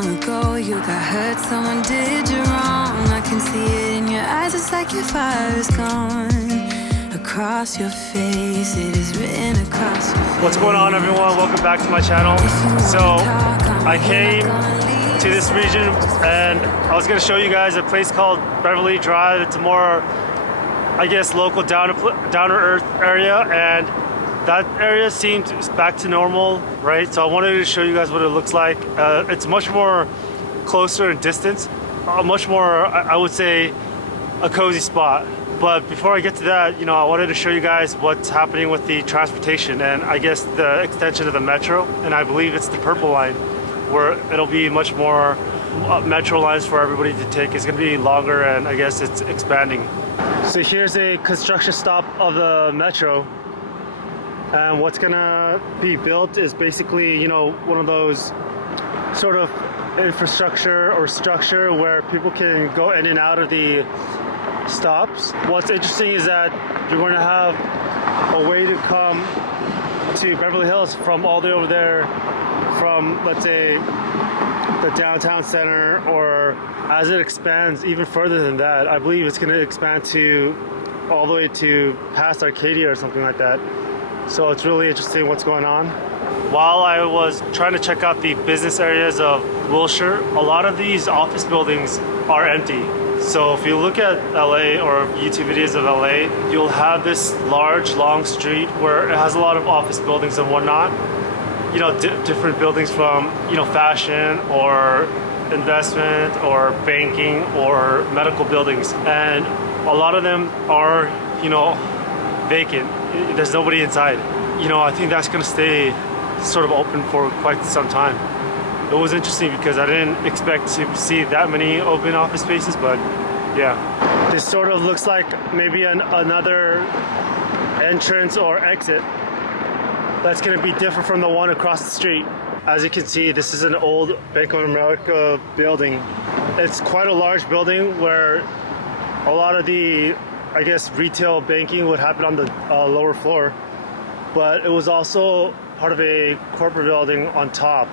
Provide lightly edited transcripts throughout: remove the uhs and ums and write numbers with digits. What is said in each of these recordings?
long ago you got hurt, someone did you wrong. I can see it in your eyes, it's like your fire is gone. Across your face, it is written across your face. What's going on, everyone? Welcome back to my channel. So I came to this region and I was going to show you guys a place called Beverly Drive. It's a more, I guess, local down to earth area, and that area seemed back to normal, right? So I wanted to show you guys what it looks like. It's much more closer in distance, much more, I would say, a cozy spot. But before I get to that, I wanted to show you guys what's happening with the transportation and I guess the extension of the metro, and I believe it's the purple line, where it'll be much more metro lines for everybody to take. It's going to be longer, and I guess it's expanding. So here's a construction stop of the metro, and what's going to be built is basically, one of those sort of infrastructure or structure where people can go in and out of the stops. What's interesting is that you're going to have a way to come to Beverly Hills from all the way over there, from, let's say, the downtown center, or as it expands even further than that, I believe it's going to expand to all the way to past Arcadia or something like that. So it's really interesting what's going on. While I was trying to check out the business areas of Wilshire, a lot of these office buildings are empty. So if you look at LA or YouTube videos of LA, you'll have this large, long street where it has a lot of office buildings and whatnot. Different buildings from, fashion or investment or banking or medical buildings. And a lot of them are, vacant. There's nobody inside. I think that's going to stay sort of open for quite some time. It was interesting because I didn't expect to see that many open office spaces, but yeah. This sort of looks like maybe another entrance or exit that's going to be different from the one across the street. As you can see, this is an old Bank of America building. It's quite a large building where a lot of the, I guess, retail banking would happen on the lower floor, but it was also part of a corporate building on top.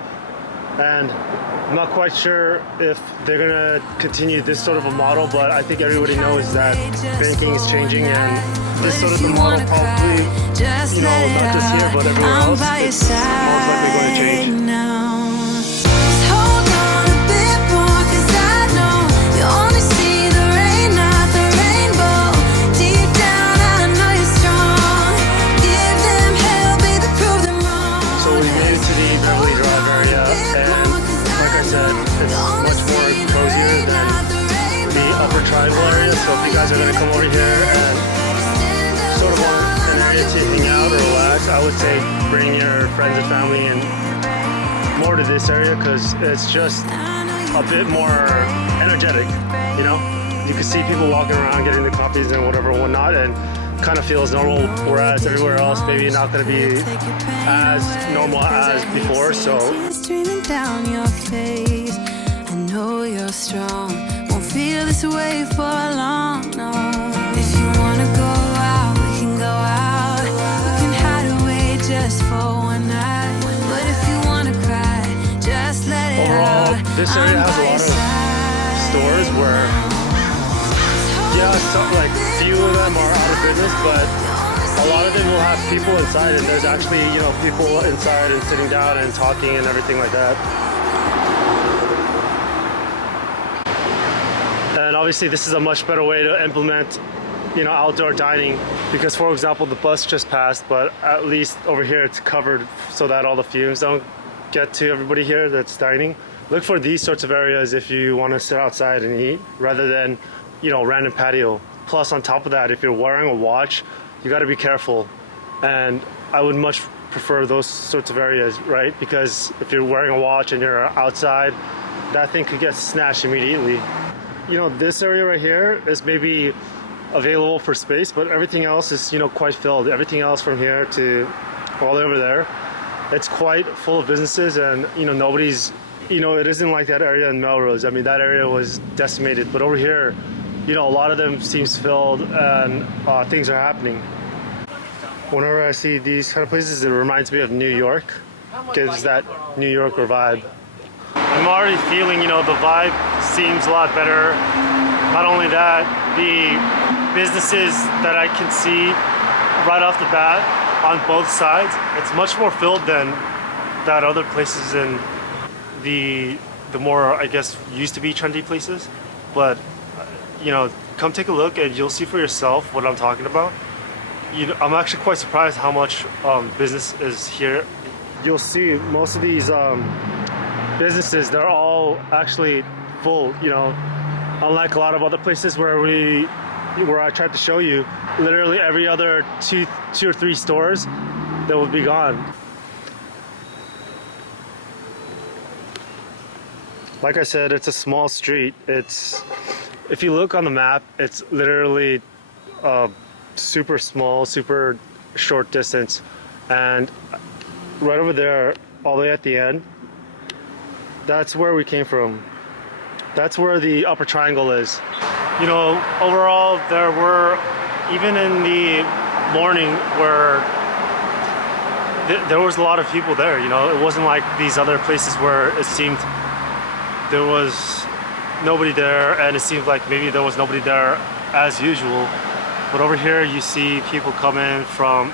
And I'm not quite sure if they're gonna continue this sort of a model, but I think everybody knows that banking is changing, and this sort of the model probably, not just here, but everywhere else, it's most likely going to change. Triangle area, so if you guys are going to come over here and sort of want an area to hang out or relax, I would say bring your friends and family and more to this area, because it's just a bit more energetic. You can see people walking around getting the coffees and whatever and whatnot, and kind of feels normal, whereas everywhere else maybe not going to be as normal as before. So down your face, I know you're strong. Feel this way for long, no. If you wanna go out, we can go out. We can hide away just for one night. But if you wanna cry, just let it overall, out. This area has a lot of stores where, few of them are out of business, but a lot of them will have people inside, and there's actually, people inside and sitting down and talking and everything like that. And obviously this is a much better way to implement, outdoor dining, because, for example, the bus just passed, but at least over here it's covered so that all the fumes don't get to everybody here that's dining. Look for these sorts of areas if you want to sit outside and eat, rather than, random patio. Plus, on top of that, if you're wearing a watch, you got to be careful. And I would much prefer those sorts of areas, right? Because if you're wearing a watch and you're outside, that thing could get snatched immediately. This area right here is maybe available for space, but everything else is, quite filled. Everything else from here to all over there, it's quite full of businesses, and, nobody's, it isn't like that area in Melrose. I mean, that area was decimated, but over here, a lot of them seems filled, and things are happening. Whenever I see these kind of places, it reminds me of New York. Gives that New Yorker vibe. I'm already feeling, the vibe seems a lot better. Not only that, the businesses that I can see right off the bat on both sides, it's much more filled than that other places in the more, I guess, used to be trendy places. But come take a look and you'll see for yourself what I'm talking about. I'm actually quite surprised how much business is here. You'll see most of these businesses, they're all actually full, unlike a lot of other places where I tried to show you, literally every other two or three stores that would be gone. Like I said, it's a small street. If you look on the map, it's literally super small, super short distance. And right over there, all the way at the end, that's where we came from. That's where the upper triangle is. Overall, there were, even in the morning, where there was a lot of people there. It wasn't like these other places where it seemed there was nobody there, and it seemed like maybe there was nobody there as usual. But over here, you see people come in from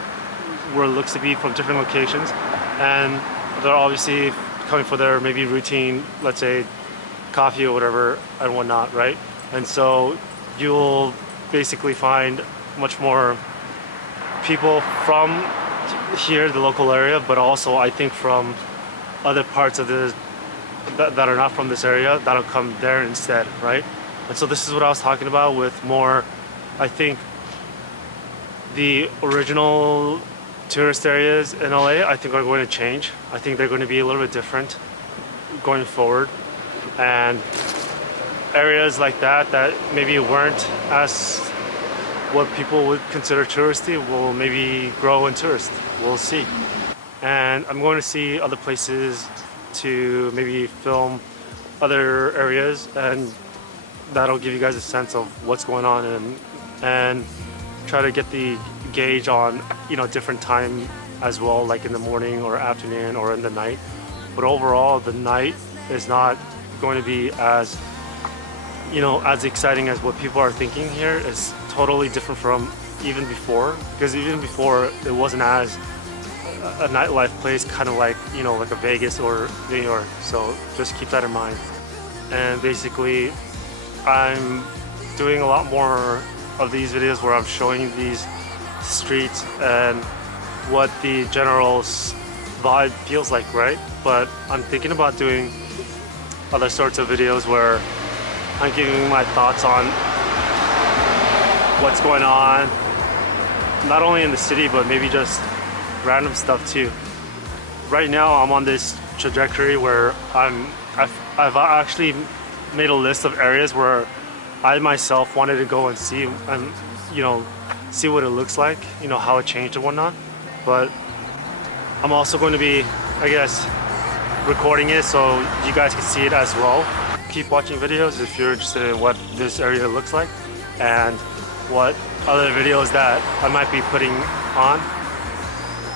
where it looks to be from different locations, and they're obviously coming for their maybe routine, let's say coffee or whatever and whatnot, right? And so you'll basically find much more people from here, the local area, but also I think from other parts of that are not from this area that'll come there instead, right? And so this is what I was talking about with more, I think, the original tourist areas in LA, I think, are going to change. I think they're going to be a little bit different going forward. And areas like that maybe weren't as what people would consider touristy will maybe grow in tourist. We'll see. And I'm going to see other places to maybe film other areas, and that'll give you guys a sense of what's going on and try to get the gauge on different time as well, like in the morning or afternoon or in the night. But overall, the night is not going to be as as exciting as what people are thinking here. It's totally different from even before, because even before it wasn't as a nightlife place, kind of like like a Vegas or New York. So just keep that in mind. And basically, I'm doing a lot more of these videos where I'm showing these streets and what the general vibe feels like, right? But I'm thinking about doing other sorts of videos where I'm giving my thoughts on what's going on, not only in the city, but maybe just random stuff too. Right now, I'm on this trajectory where I've actually made a list of areas where I myself wanted to go and see, and see what it looks like, how it changed and whatnot. But I'm also going to be, I guess, recording it so you guys can see it as well. Keep watching videos if you're interested in what this area looks like and what other videos that I might be putting on,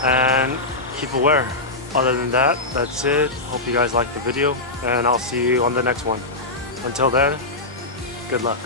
and keep aware. Other than that, that's it. Hope you guys liked the video, and I'll see you on the next one. Until then, good luck.